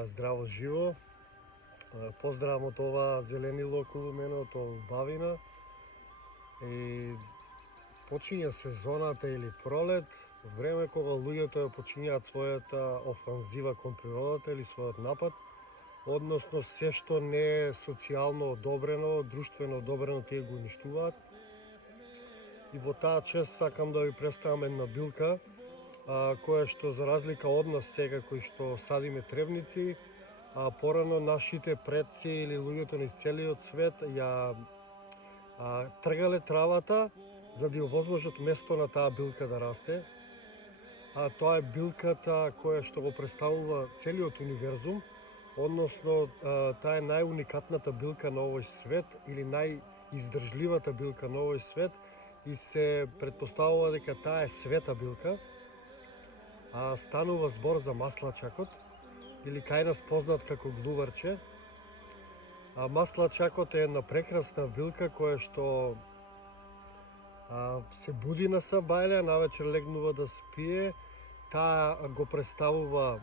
Здраво живо. Поздрав од ова зеленило околу мене, од бавина. И почиња сезоната или пролет, време кога луѓето ја почињаат својата офанзива кон природата или својот напад, односно се што не е социјално одобрено, друштвено одобрено, тие го уништуваат. И во таа чест сакам да ви представам една билка, која што за разлика од нас сега кои што садиме тревници, порано нашите предци или луѓето низ целиот свет ја тргале травата за да ја возможат место на таа билка да расте. Тоа е билката која што го представува целиот универзум, односно таа е најуникатната билка на овој свет или најиздржливата билка на овој свет и се претпоставува дека таа е света билка. Станува збор за маслачакот, или кај нас познат како глуварче. Маслачакот е една прекрасна билка која што се буди на сабајле, а навечер легнува да спие. Таа го представува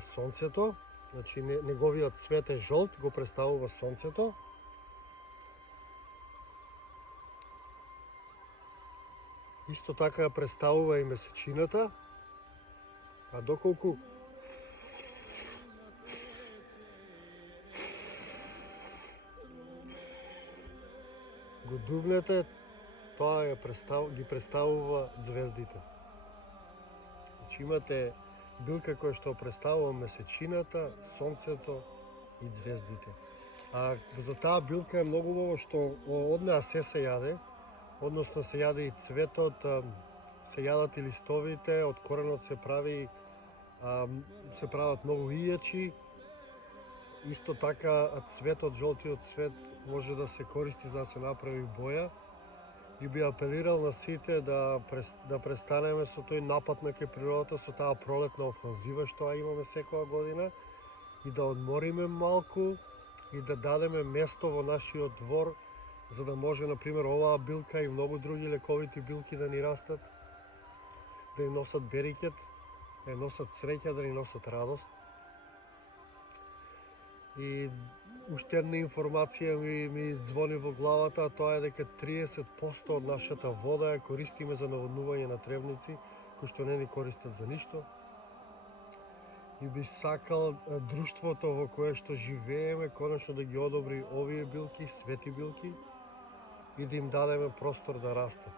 сонцето, значи неговиот цвет е жолт, го представува сонцето. Исто така ја представува и месечината, доколку го дувнете, тоа ги представува звездите. Значи имате билка која што представува месечината, сонцето и звездите. За таа билка е многу убаво што од неа се јаде, односно се јаде и цветот, се јадат и листовите, од коренот се прават многу ијачи. Исто така цветот, жолтиот цвет може да се користи за да се направи боја. И би апелирал на сите да престанеме со тој напад на кај природата, со таа пролетна офанзива што имаме секоја година и да одмориме малку и да дадеме место во нашиот двор за да може, например, оваа билка и многу други лековити билки да ни растат, да ни носат берикет, да ни носат среќа, да ни носат радост. И уште една информација ми звони во главата, тоа е дека 30% од нашата вода ја користиме за наводнување на тревници, кои што не ни користат за ништо. И би сакал друштвото во кое што живееме конечно да ги одобри овие билки, свети билки, и да им дадеме простор да растат.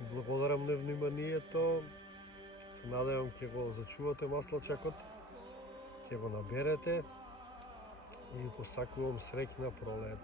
Благодарам на вниманието. Се надевам ќе го зачувате маслачакот, ќе го наберете и посакувам среќна пролет.